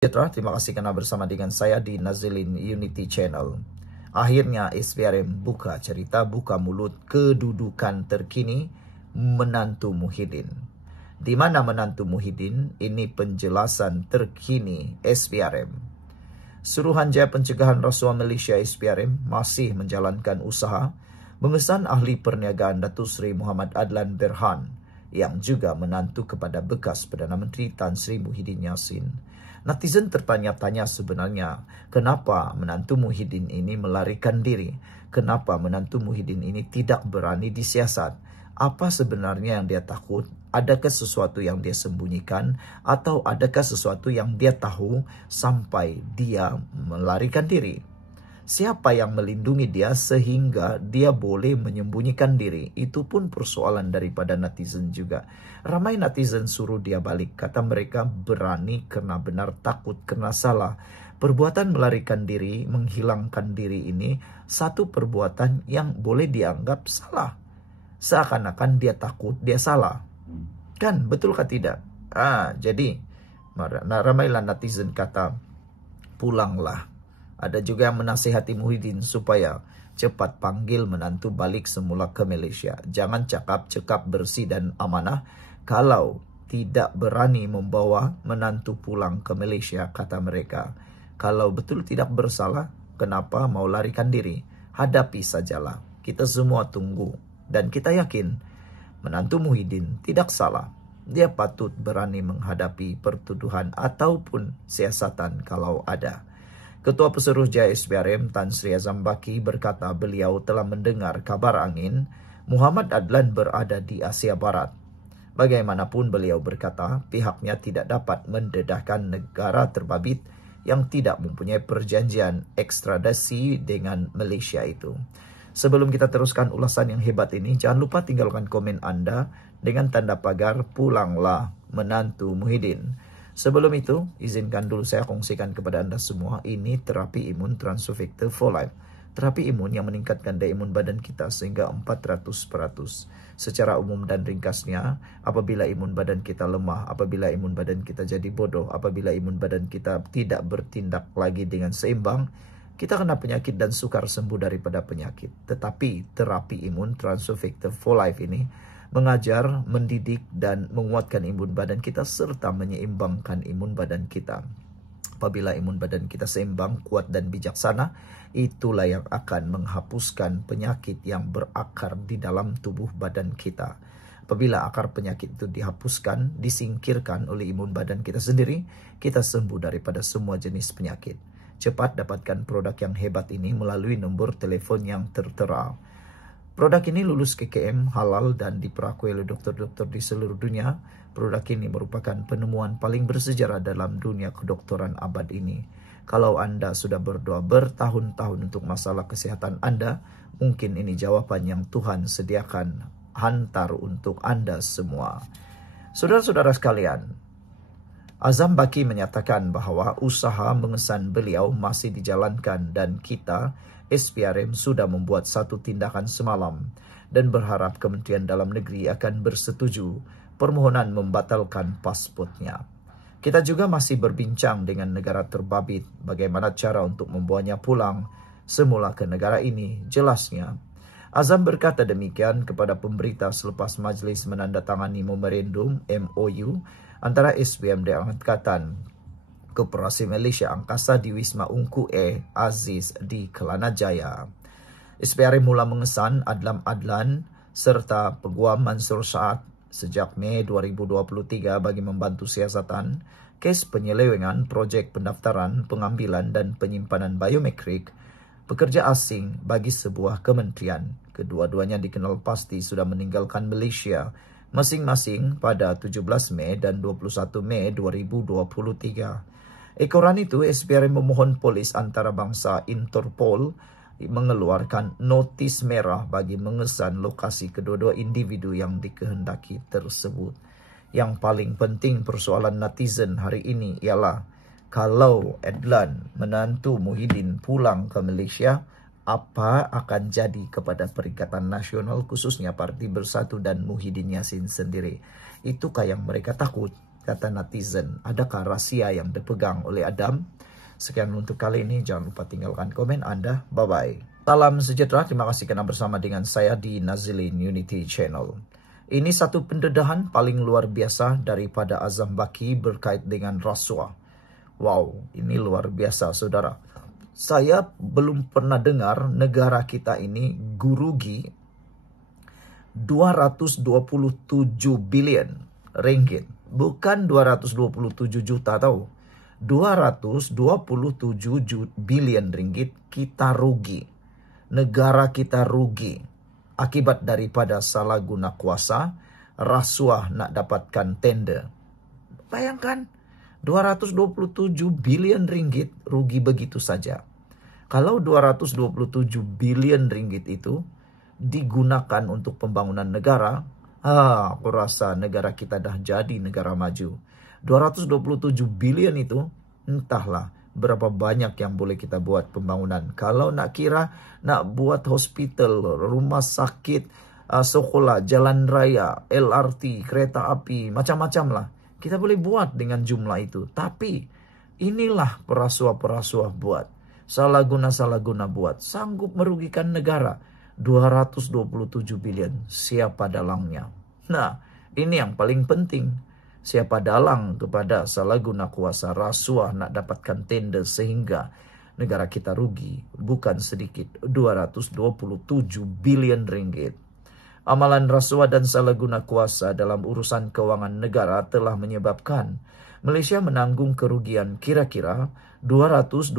Terima kasih karena bersama dengan saya di Nazilin Unity Channel. Akhirnya SPRM buka cerita, buka mulut kedudukan terkini menantu Muhyiddin. Di mana menantu Muhyiddin? Ini penjelasan terkini SPRM. Suruhanjaya Pencegahan Rasuah Malaysia SPRM masih menjalankan usaha mengesan ahli perniagaan Datuk Seri Muhammad Adlan Berhan yang juga menantu kepada bekas Perdana Menteri Tan Sri Muhyiddin Yassin. Netizen tertanya-tanya sebenarnya kenapa menantu Muhyiddin ini melarikan diri? Kenapa menantu Muhyiddin ini tidak berani disiasat? Apa sebenarnya yang dia takut? Adakah sesuatu yang dia sembunyikan? Atau adakah sesuatu yang dia tahu sampai dia melarikan diri? Siapa yang melindungi dia sehingga dia boleh menyembunyikan diri? Itu pun persoalan daripada netizen juga. Ramai netizen suruh dia balik. Kata mereka berani kerana benar, takut kerana salah. Perbuatan melarikan diri, menghilangkan diri ini satu perbuatan yang boleh dianggap salah. Seakan-akan dia takut, dia salah. Kan, betulkah tidak? Jadi ramailah netizen kata, pulanglah. Ada juga yang menasihati Muhyiddin supaya cepat panggil menantu balik semula ke Malaysia. Jangan cakap bersih dan amanah kalau tidak berani membawa menantu pulang ke Malaysia, kata mereka. Kalau betul tidak bersalah, kenapa mau larikan diri? Hadapi sajalah. Kita semua tunggu. Dan kita yakin menantu Muhyiddin tidak salah. Dia patut berani menghadapi pertuduhan ataupun siasatan kalau ada. Ketua Pesuruhjaya SPRM Tan Sri Azam Baki berkata beliau telah mendengar kabar angin Muhammad Adlan berada di Asia Barat. Bagaimanapun beliau berkata pihaknya tidak dapat mendedahkan negara terbabit yang tidak mempunyai perjanjian ekstradisi dengan Malaysia itu. Sebelum kita teruskan ulasan yang hebat ini, jangan lupa tinggalkan komen anda dengan tanda pagar pulanglah menantu Muhyiddin. Sebelum itu, izinkan dulu saya kongsikan kepada anda semua, ini terapi imun Transovector for Life. Terapi imun yang meningkatkan daya imun badan kita sehingga 400%. Secara umum dan ringkasnya, apabila imun badan kita lemah, apabila imun badan kita jadi bodoh, apabila imun badan kita tidak bertindak lagi dengan seimbang, kita kena penyakit dan sukar sembuh daripada penyakit. Tetapi terapi imun Transovector for Life ini mengajar, mendidik, dan menguatkan imun badan kita serta menyeimbangkan imun badan kita. Apabila imun badan kita seimbang, kuat, dan bijaksana, itulah yang akan menghapuskan penyakit yang berakar di dalam tubuh badan kita. Apabila akar penyakit itu dihapuskan, disingkirkan oleh imun badan kita sendiri, kita sembuh daripada semua jenis penyakit. Cepat dapatkan produk yang hebat ini melalui nombor telefon yang tertera. Produk ini lulus KKM, halal dan diperakui oleh dokter-dokter di seluruh dunia. Produk ini merupakan penemuan paling bersejarah dalam dunia kedokteran abad ini. Kalau anda sudah berdoa bertahun-tahun untuk masalah kesehatan anda, mungkin ini jawaban yang Tuhan sediakan hantar untuk anda semua. Saudara-saudara sekalian, Azam Baki menyatakan bahawa usaha mengesan beliau masih dijalankan dan kita SPRM sudah membuat satu tindakan semalam dan berharap Kementerian Dalam Negeri akan bersetuju permohonan membatalkan pasportnya. Kita juga masih berbincang dengan negara terbabit bagaimana cara untuk membawanya pulang semula ke negara ini, jelasnya. Azam berkata demikian kepada pemberita selepas majlis menandatangani memorandum MOU antara SPM dan Angkatan Koperasi Malaysia Angkasa di Wisma Ungku Aziz di Kelana Jaya. SPRM mula mengesan Adlan Adlan serta Peguam Mansur Saad sejak Mei 2023 bagi membantu siasatan kes penyelewengan projek pendaftaran, pengambilan dan penyimpanan biometrik pekerja asing bagi sebuah kementerian. Kedua-duanya dikenal pasti sudah meninggalkan Malaysia masing-masing pada 17 Mei dan 21 Mei 2023. Ekoran itu, SPRM memohon polis antarabangsa Interpol mengeluarkan notis merah bagi mengesan lokasi kedua-dua individu yang dikehendaki tersebut. Yang paling penting persoalan netizen hari ini ialah kalau Adlan menantu Muhyiddin pulang ke Malaysia, apa akan jadi kepada Perikatan Nasional khususnya Parti Bersatu dan Muhyiddin Yassin sendiri? Itukah yang mereka takut? kata netizen, adakah rahasia yang dipegang oleh Adam? Sekian untuk kali ini, jangan lupa tinggalkan komen Anda. Bye-bye. Salam sejahtera, terima kasih karena bersama dengan saya di Nazilin Unity Channel. Ini satu pendedahan paling luar biasa daripada Azam Baki berkait dengan rasuah. Wow, ini luar biasa saudara. Saya belum pernah dengar negara kita ini gurugi 227 billion ringgit. Bukan 227 juta tahu. 227 billion ringgit kita rugi. Negara kita rugi. Akibat daripada salah guna kuasa, rasuah nak dapatkan tender. Bayangkan, 227 billion ringgit rugi begitu saja. Kalau 227 billion ringgit itu digunakan untuk pembangunan negara, aku rasa negara kita dah jadi negara maju. 227 billion itu, entahlah berapa banyak yang boleh kita buat pembangunan. Kalau nak kira, nak buat hospital, rumah sakit, sekolah, jalan raya, LRT, kereta api, macam-macam lah. Kita boleh buat dengan jumlah itu. Tapi, inilah perasuah-perasuah buat. Salah guna buat. Sanggup merugikan negara. 227 billion. Siapa dalangnya? Nah, ini yang paling penting. Siapa dalang kepada salah guna kuasa rasuah nak dapatkan tender sehingga negara kita rugi bukan sedikit 227 billion ringgit. Amalan rasuah dan salah guna kuasa dalam urusan keuangan negara telah menyebabkan Malaysia menanggung kerugian kira-kira 227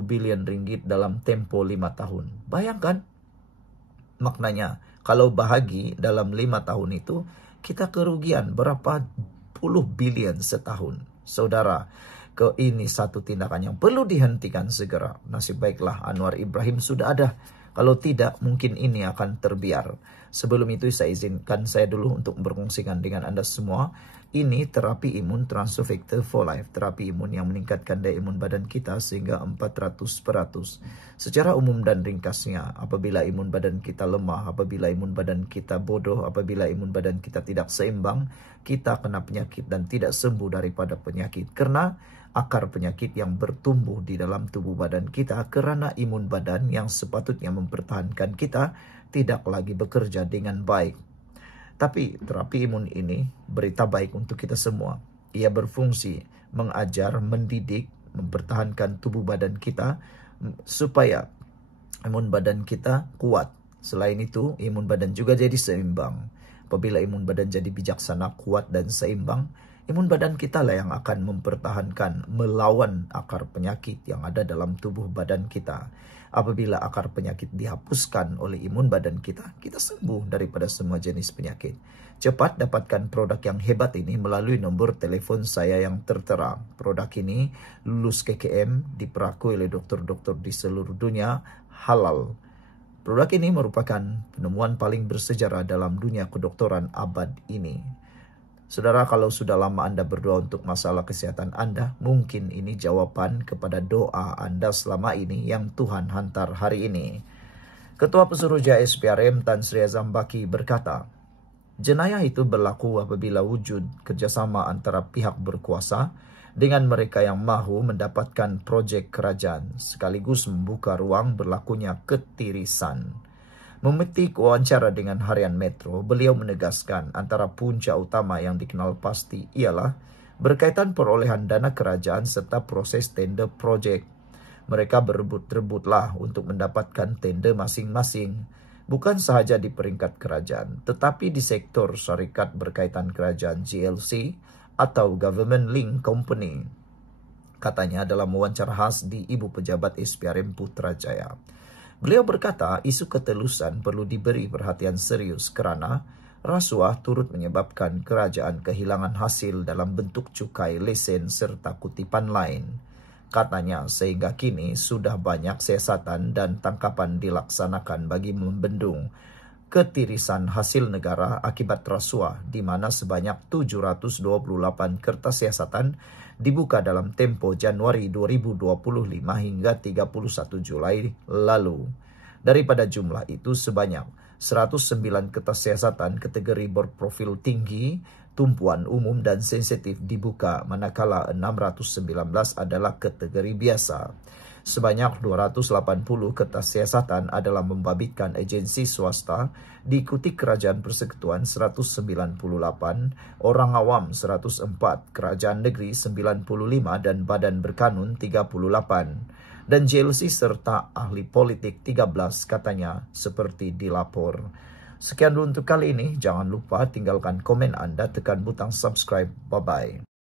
billion ringgit dalam tempo 5 tahun. Bayangkan, maknanya kalau bahagi dalam 5 tahun itu kita kerugian berapa puluh billion setahun. Saudara, ini satu tindakan yang perlu dihentikan segera. Nasib baiklah Anwar Ibrahim sudah ada. Kalau tidak, mungkin ini akan terbiar. Sebelum itu saya izinkan saya dulu untuk berkongsikan dengan Anda semua. Ini terapi imun Transofector for Life. Terapi imun yang meningkatkan daya imun badan kita sehingga 400%. Secara umum dan ringkasnya, apabila imun badan kita lemah, apabila imun badan kita bodoh, apabila imun badan kita tidak seimbang, kita kena penyakit dan tidak sembuh daripada penyakit. Karena akar penyakit yang bertumbuh di dalam tubuh badan kita kerana imun badan yang sepatutnya mempertahankan kita tidak lagi bekerja dengan baik. Tapi terapi imun ini berita baik untuk kita semua. Ia berfungsi mengajar, mendidik, mempertahankan tubuh badan kita supaya imun badan kita kuat. Selain itu, imun badan juga jadi seimbang. Apabila imun badan jadi bijaksana, kuat dan seimbang, imun badan kita lah yang akan mempertahankan, melawan akar penyakit yang ada dalam tubuh badan kita. Apabila akar penyakit dihapuskan oleh imun badan kita, kita sembuh daripada semua jenis penyakit. Cepat dapatkan produk yang hebat ini melalui nombor telefon saya yang tertera. Produk ini lulus KKM, diperakui oleh dokter-dokter di seluruh dunia, halal. Produk ini merupakan penemuan paling bersejarah dalam dunia kedokteran abad ini. Saudara, kalau sudah lama Anda berdoa untuk masalah kesehatan Anda, mungkin ini jawaban kepada doa Anda selama ini yang Tuhan hantar hari ini. Ketua Pesuruhjaya SPRM Tan Sri Azam Baki berkata, jenayah itu berlaku apabila wujud kerjasama antara pihak berkuasa dengan mereka yang mahu mendapatkan projek kerajaan, sekaligus membuka ruang berlakunya ketirisan. Memetik wawancara dengan Harian Metro, beliau menegaskan antara punca utama yang dikenal pasti ialah berkaitan perolehan dana kerajaan serta proses tender projek. Mereka berebut-rebutlah untuk mendapatkan tender masing-masing, bukan sahaja di peringkat kerajaan, tetapi di sektor syarikat berkaitan kerajaan GLC atau Government Link Company. Katanya dalam wawancara khas di Ibu Pejabat SPRM Putrajaya. Beliau berkata isu ketelusan perlu diberi perhatian serius kerana rasuah turut menyebabkan kerajaan kehilangan hasil dalam bentuk cukai, lesen serta kutipan lain. Katanya sehingga kini sudah banyak siasatan dan tangkapan dilaksanakan bagi membendung ketirisan hasil negara akibat rasuah di mana sebanyak 728 kertas siasatan dibuka dalam tempo Januari 2025 hingga 31 Julai lalu. Daripada jumlah itu sebanyak 109 kertas siasatan kategori berprofil tinggi tumpuan umum dan sensitif dibuka, manakala 619 adalah kategori biasa. Sebanyak 280 kertas siasatan adalah membabitkan agensi swasta, diikuti Kerajaan Persekutuan 198, Orang Awam 104, Kerajaan Negeri 95 dan Badan Berkanun 38. Dan JLC serta ahli politik 13 katanya seperti dilapor. Sekian dulu untuk kali ini. Jangan lupa tinggalkan komen Anda, tekan butang subscribe. Bye-bye.